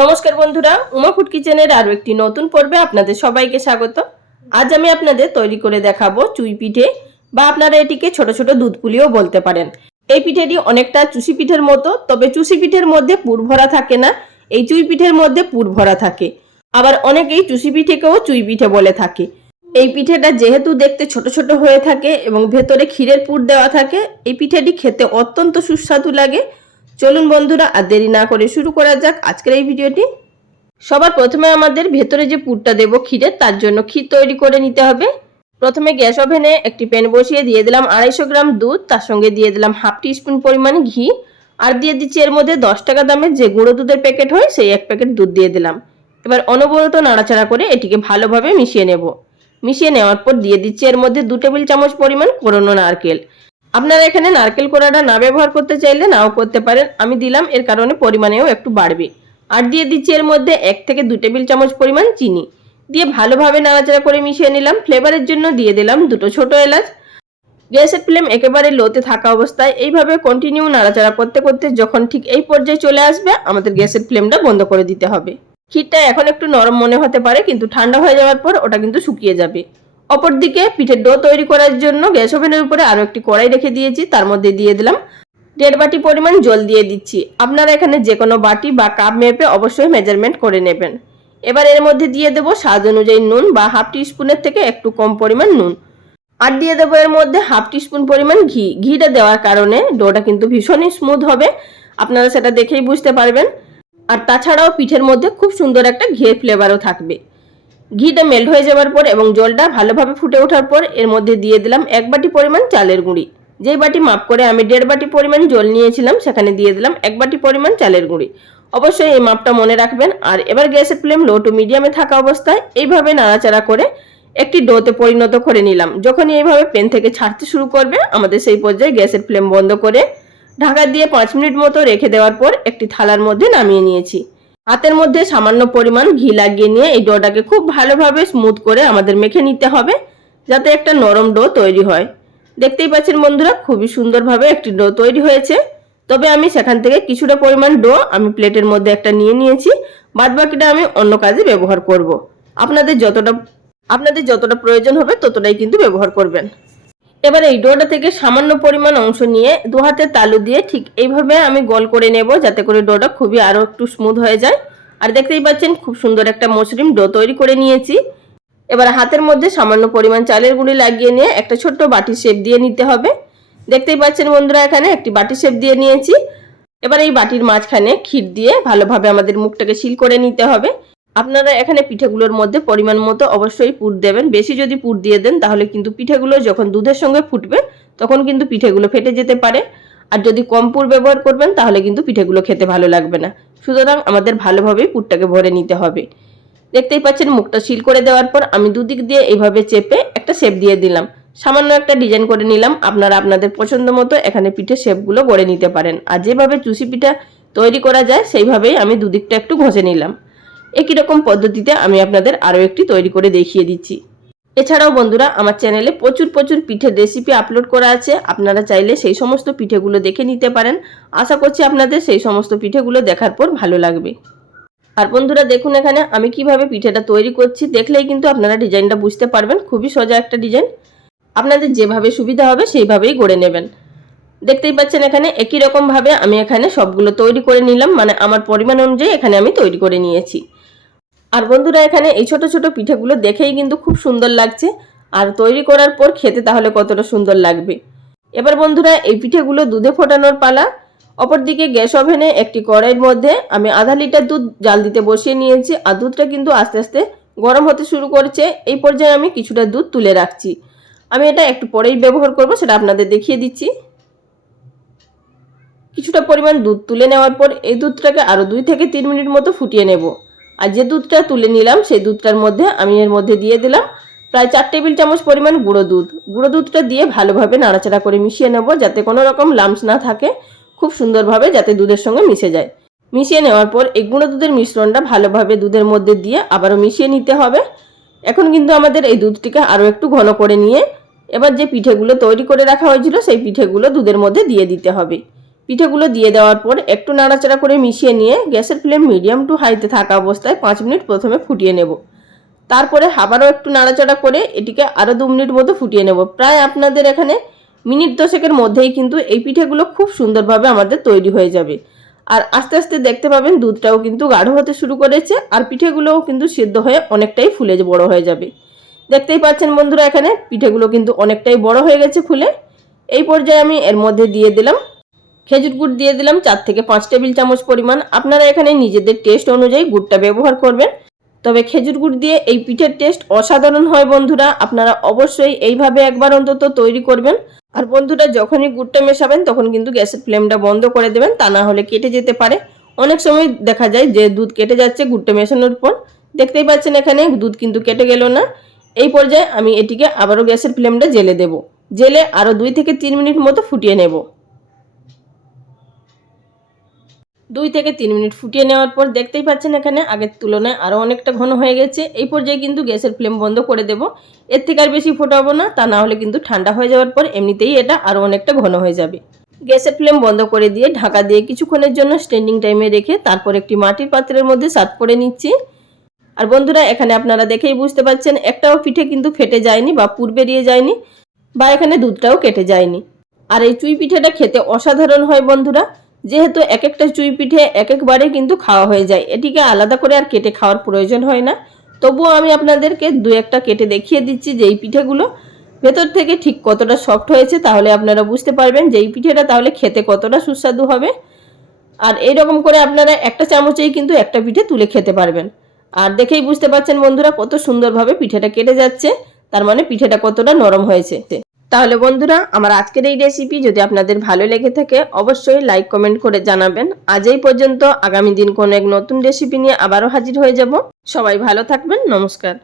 নমস্কার বন্ধুরা উমাফুড কিচেনের আরও একটি নতুন পর্বে আপনাদের সবাইকে স্বাগত। আজ আমি আপনাদের তৈরি করে দেখাবো চুই পিঠে বা আপনারা এটিকে ছোট ছোট দুধ পুলিও বলতে পারেন। এই পিঠেটি অনেকটা চুষি পিঠের মতো, তবে চুষি পিঠের মধ্যে পুর ভরা থাকে না, এই চুই পিঠের মধ্যে পুর ভরা থাকে। আবার অনেকেই চুষি পিঠেকেও চুই পিঠে বলে থাকে। এই পিঠেটা যেহেতু দেখতে ছোট ছোট হয়ে থাকে এবং ভেতরে ক্ষীরের পুর দেওয়া থাকে, এই পিঠেটি খেতে অত্যন্ত সুস্বাদু লাগে চলুন বন্ধুরা আর দেরি না করে শুরু করা যাক আজকের এই ভিডিওটি। সবার প্রথমে আমাদের ভেতরে যে পুরটা দেব ক্ষীরের, তার জন্য ক্ষীর তৈরি করে নিতে হবে। প্রথমে গ্যাস ওভেনে একটি প্যান বসিয়ে দিয়ে দিলাম আড়াইশো গ্রাম দুধ, তার সঙ্গে দিয়ে দিলাম হাফ টিস্পুন পরিমাণ ঘি আর দিয়ে দিচ্ছি এর মধ্যে দশ টাকা দামের যে গুঁড়ো দুধের প্যাকেট হয়, সেই এক প্যাকেট দুধ দিয়ে দিলাম। এবার অনবরত নাড়াচাড়া করে এটিকে ভালোভাবে মিশিয়ে নেব। মিশিয়ে নেওয়ার পর দিয়ে দিচ্ছি এর মধ্যে দু টেবিল চামচ পরিমাণ কোরনো নারকেল। আপনারা এখানে নারকেল কোড়াটা না ব্যবহার করতে চাইলে নাও করতে পারেন। আমি দিলাম, এর কারণে পরিমাণেও একটু বাড়বে। আর দিয়ে দিচ্ছি এর মধ্যে এক থেকে দু টেবিল চামচ পরিমাণ চিনি। দিয়ে ভালোভাবে নাড়াচাড়া করে মিশিয়ে নিলাম। ফ্লেভারের জন্য দিয়ে দিলাম দুটো ছোট এলাচ। গ্যাসের ফ্লেম একেবারে লোতে থাকা অবস্থায় এইভাবে কন্টিনিউ নাড়াচাড়া করতে করতে যখন ঠিক এই পর্যায়ে চলে আসবে, আমাদের গ্যাসের ফ্লেমটা বন্ধ করে দিতে হবে। ক্ষীরটা এখন একটু নরম মনে হতে পারে, কিন্তু ঠান্ডা হয়ে যাওয়ার পর ওটা কিন্তু শুকিয়ে যাবে। অপরদিকে পিঠের ডো তৈরি করার জন্য গ্যাস ওভেনের উপরে আরও একটি কড়াই রেখে দিয়েছি, তার মধ্যে দিয়ে দিলাম দেড় বাটি পরিমাণ জল দিয়ে দিচ্ছি। আপনারা এখানে যে কোনো বাটি বা কাপ মেপে অবশ্যই মেজারমেন্ট করে নেবেন। এবার এর মধ্যে দিয়ে দেবো স্বাদ অনুযায়ী নুন বা হাফ টি স্পুনের থেকে একটু কম পরিমাণ নুন। আর দিয়ে দেবো এর মধ্যে হাফ টি স্পুন পরিমাণ ঘি। ঘিটা দেওয়ার কারণে ডোটা কিন্তু ভীষণই স্মুথ হবে। আপনারা সেটা দেখেই বুঝতে পারবেন। আর তাছাড়াও পিঠের মধ্যে খুব সুন্দর একটা ঘিয়ের ফ্লেভারও থাকবে। ঘিটা মেল্ট হয়ে যাওয়ার পর এবং জলটা ভালোভাবে ফুটে ওঠার পর এর মধ্যে দিয়ে দিলাম এক বাটি পরিমাণ চালের গুঁড়ি। যেই বাটি মাপ করে আমি দেড় বাটি পরিমাণ জল নিয়েছিলাম, সেখানে দিয়ে দিলাম এক বাটি পরিমাণ চালের গুঁড়ি। অবশ্যই এই মাপটা মনে রাখবেন। আর এবার গ্যাসের ফ্লেম লো টু মিডিয়ামে থাকা অবস্থায় এইভাবে নাড়াচাড়া করে একটি ডোতে পরিণত করে নিলাম। যখনই এইভাবে পেন থেকে ছাড়তে শুরু করবে, আমাদের সেই পর্যায়ে গ্যাসের ফ্লেম বন্ধ করে ঢাকা দিয়ে পাঁচ মিনিট মতো রেখে দেওয়ার পর একটি থালার মধ্যে নামিয়ে নিয়েছি। হাতের মধ্যে সামান্য পরিমাণ ঘি লাগিয়ে নিয়ে এই ডোটাকে খুব ভালোভাবে স্মুথ করে আমাদের মেখে নিতে হবে, যাতে একটা নরম ডো তৈরি হয়। দেখতেই পাচ্ছেন বন্ধুরা, খুবই সুন্দরভাবে একটি ডো তৈরি হয়েছে। তবে আমি সেখান থেকে কিছুটা পরিমাণ ডো আমি প্লেটের মধ্যে একটা নিয়ে নিয়েছি বাদ বাকিটা আমি অন্য কাজে ব্যবহার করব। আপনাদের যতটা আপনাদের যতটা প্রয়োজন হবে ততটাই কিন্তু ব্যবহার করবেন। এবার এই ডোটা থেকে সামান্য পরিমাণ অংশ নিয়ে দু হাতের তালু দিয়ে ঠিক এইভাবে আমি গোল করে নেব যাতে করে ডোটা খুবই আরও একটু স্মুথ হয়ে যায়। আর দেখতেই পাচ্ছেন খুব সুন্দর একটা মসৃণ ডো তৈরি করে নিয়েছি। এবার হাতের মধ্যে সামান্য পরিমাণ চালের গুঁড়ি লাগিয়ে নিয়ে একটা ছোট্ট বাটির শেপ দিয়ে নিতে হবে। দেখতেই পাচ্ছেন বন্ধুরা, এখানে একটি বাটি শেপ দিয়ে নিয়েছি। এবার এই বাটির মাঝখানে ক্ষীর দিয়ে ভালোভাবে আমাদের মুখটাকে সিল করে নিতে হবে। আপনারা এখানে পিঠেগুলোর মধ্যে পরিমাণ মতো অবশ্যই পুর দেবেন। বেশি যদি পুর দিয়ে দেন, তাহলে কিন্তু পিঠেগুলো যখন দুধের সঙ্গে ফুটবে, তখন কিন্তু পিঠেগুলো ফেটে যেতে পারে। আর যদি কম পুর ব্যবহার করবেন, তাহলে কিন্তু পিঠেগুলো খেতে ভালো লাগবে না। সুতরাং আমাদের ভালোভাবেই পুরটাকে ভরে নিতে হবে। দেখতেই পাচ্ছেন, মুখটা সিল করে দেওয়ার পর আমি দুদিক দিয়ে এইভাবে চেপে একটা শেপ দিয়ে দিলাম। সামান্য একটা ডিজাইন করে নিলাম। আপনারা আপনাদের পছন্দ মতো এখানে পিঠে শেপগুলো গড়ে নিতে পারেন। আর যেভাবে চুষি পিঠা তৈরি করা যায়, সেইভাবেই আমি দুদিকটা একটু ঘষে নিলাম। একই রকম পদ্ধতিতে আমি আপনাদের আরও একটি তৈরি করে দেখিয়ে দিচ্ছি। এছাড়াও বন্ধুরা, আমার চ্যানেলে প্রচুর প্রচুর পিঠের রেসিপি আপলোড করা আছে। আপনারা চাইলে সেই সমস্ত পিঠেগুলো দেখে নিতে পারেন। আশা করছি আপনাদের সেই সমস্ত পিঠেগুলো দেখার পর ভালো লাগবে। আর বন্ধুরা, দেখুন এখানে আমি কীভাবে পিঠেটা তৈরি করছি। দেখলেই কিন্তু আপনারা ডিজাইনটা বুঝতে পারবেন। খুবই সোজা একটা ডিজাইন। আপনাদের যেভাবে সুবিধা হবে সেইভাবেই গড়ে নেবেন। দেখতেই পাচ্ছেন এখানে একই রকমভাবে আমি এখানে সবগুলো তৈরি করে নিলাম। মানে আমার পরিমাণ অনুযায়ী এখানে আমি তৈরি করে নিয়েছি। আর বন্ধুরা এখানে এই ছোট ছোট পিঠেগুলো দেখেই কিন্তু খুব সুন্দর লাগছে। আর তৈরি করার পর খেতে তাহলে কতটা সুন্দর লাগবে। এবার বন্ধুরা এই পিঠেগুলো দুধে ফোটানোর পালা। অপরদিকে গ্যাস ওভেনে একটি কড়াইয়ের মধ্যে আমি আধা লিটার দুধ জাল দিতে বসিয়ে নিয়েছি। আর দুধটা কিন্তু আস্তে আস্তে গরম হতে শুরু করছে। এই পর্যায়ে আমি কিছুটা দুধ তুলে রাখছি। আমি এটা একটু পরেই ব্যবহার করব, সেটা আপনাদের দেখিয়ে দিচ্ছি। কিছুটা পরিমাণ দুধ তুলে নেওয়ার পর এই দুধটাকে আরও দুই থেকে তিন মিনিট মতো ফুটিয়ে নেব। আর যে দুধটা তুলে নিলাম, সেই দুধটার মধ্যে আমি এর মধ্যে দিয়ে দিলাম প্রায় চার টেবিল চামচ পরিমাণ গুঁড়ো দুধ। গুঁড়ো দুধটা দিয়ে ভালোভাবে নাড়াচাড়া করে মিশিয়ে নেব যাতে কোনো রকম লামস না থাকে, খুব সুন্দরভাবে যাতে দুধের সঙ্গে মিশে যায়। মিশিয়ে নেওয়ার পর এই গুঁড়ো দুধের মিশ্রণটা ভালোভাবে দুধের মধ্যে দিয়ে আবারও মিশিয়ে নিতে হবে। এখন কিন্তু আমাদের এই দুধটিকে আরও একটু ঘন করে নিয়ে, এবার যে পিঠেগুলো তৈরি করে রাখা হয়েছিল, সেই পিঠেগুলো দুধের মধ্যে দিয়ে দিতে হবে। পিঠেগুলো দিয়ে দেওয়ার পর একটু নাড়াচাড়া করে মিশিয়ে নিয়ে গ্যাসের ফ্লেম মিডিয়াম টু হাইতে থাকা অবস্থায় পাঁচ মিনিট প্রথমে ফুটিয়ে নেব। তারপরে আবারও একটু নাড়াচাড়া করে এটিকে আরও দু মিনিট মতো ফুটিয়ে নেব। প্রায় আপনাদের এখানে মিনিট দশেকের মধ্যেই কিন্তু এই পিঠেগুলো খুব সুন্দরভাবে আমাদের তৈরি হয়ে যাবে। আর আস্তে আস্তে দেখতে পাবেন দুধটাও কিন্তু গাঢ় হতে শুরু করেছে আর পিঠেগুলোও কিন্তু সিদ্ধ হয়ে অনেকটাই ফুলে বড় হয়ে যাবে। দেখতেই পাচ্ছেন বন্ধুরা এখানে পিঠেগুলো কিন্তু অনেকটাই বড় হয়ে গেছে ফুলে। এই পর্যায়ে আমি এর মধ্যে দিয়ে দিলাম খেজুর গুড় দিয়ে দিলাম চার থেকে পাঁচ টেবিল চামচ পরিমাণ। আপনারা এখানে নিজেদের টেস্ট অনুযায়ী গুড়টা ব্যবহার করবেন। তবে খেজুর গুড় দিয়ে এই পিঠের টেস্ট অসাধারণ হয় বন্ধুরা। আপনারা অবশ্যই এইভাবে একবার অন্তত তৈরি করবেন। আর বন্ধুরা, যখনই গুড়টা মেশাবেন, তখন কিন্তু গ্যাসের ফ্লেমটা বন্ধ করে দেবেন। তা না হলে কেটে যেতে পারে। অনেক সময় দেখা যায় যে দুধ কেটে যাচ্ছে গুড়টা মেশানোর পর। দেখতেই পাচ্ছেন এখানে দুধ কিন্তু কেটে গেল না। এই পর্যায়ে আমি এটিকে আবারও গ্যাসের ফ্লেমটা জেলে দেব। জেলে আরও দুই থেকে তিন মিনিট মতো ফুটিয়ে নেব। দুই থেকে তিন মিনিট ফুটিয়ে নেওয়ার পর দেখতেই পাচ্ছেন এখানে আগের তুলনায় আরও অনেকটা ঘন হয়ে গেছে। এই পর্যায়ে কিন্তু গ্যাসের ফ্লেম বন্ধ করে দেব। এর থেকে আর বেশি ফোটাবো না, তা না হলে কিন্তু ঠান্ডা হয়ে যাওয়ার পর এমনিতেই এটা আরও অনেকটা ঘন হয়ে যাবে। গ্যাসের ফ্লেম বন্ধ করে দিয়ে ঢাকা দিয়ে কিছুক্ষণের জন্য স্ট্যান্ডিং টাইমে রেখে তারপর একটি মাটির পাত্রের মধ্যে সার্ভ করে নিচ্ছি। আর বন্ধুরা, এখানে আপনারা দেখেই বুঝতে পারছেন একটাও পিঠে কিন্তু ফেটে যায়নি বা পুর বেরিয়ে যায়নি বা এখানে দুধটাও কেটে যায়নি। আর এই চুই পিঠেটা খেতে অসাধারণ হয় বন্ধুরা। যেহেতু এক একটা চুই পিঠে এক একবারে কিন্তু খাওয়া হয়ে যায়। এটিকে আলাদা করে আর কেটে খাওয়ার প্রয়োজন হয় না। তবুও আমি আপনাদেরকে দু একটা কেটে দেখিয়ে দিচ্ছি যে এই পিঠেগুলো ভেতর থেকে ঠিক কতটা সফট হয়েছে তাহলে আপনারা বুঝতে পারবেন যে এই পিঠেটা তাহলে খেতে কতটা সুস্বাদু হবে। আর এইরকম করে আপনারা একটা চামচেই কিন্তু একটা পিঠে তুলে খেতে পারবেন। আর দেখেই বুঝতে পারছেন বন্ধুরা কত সুন্দরভাবে পিঠেটা কেটে যাচ্ছে। তার মানে পিঠেটা কতটা নরম হয়েছে। তাহলে বন্ধুরা, আমার আজকের এই রেসিপি যদি আপনাদের ভালো লেগে থাকে, অবশ্যই লাইক কমেন্ট করে জানাবেন। আজ এই পর্যন্ত, আগামী দিন কোনো এক নতুন রেসিপি নিয়ে আবারও হাজির হয়ে যাব। সবাই ভালো থাকবেন, নমস্কার।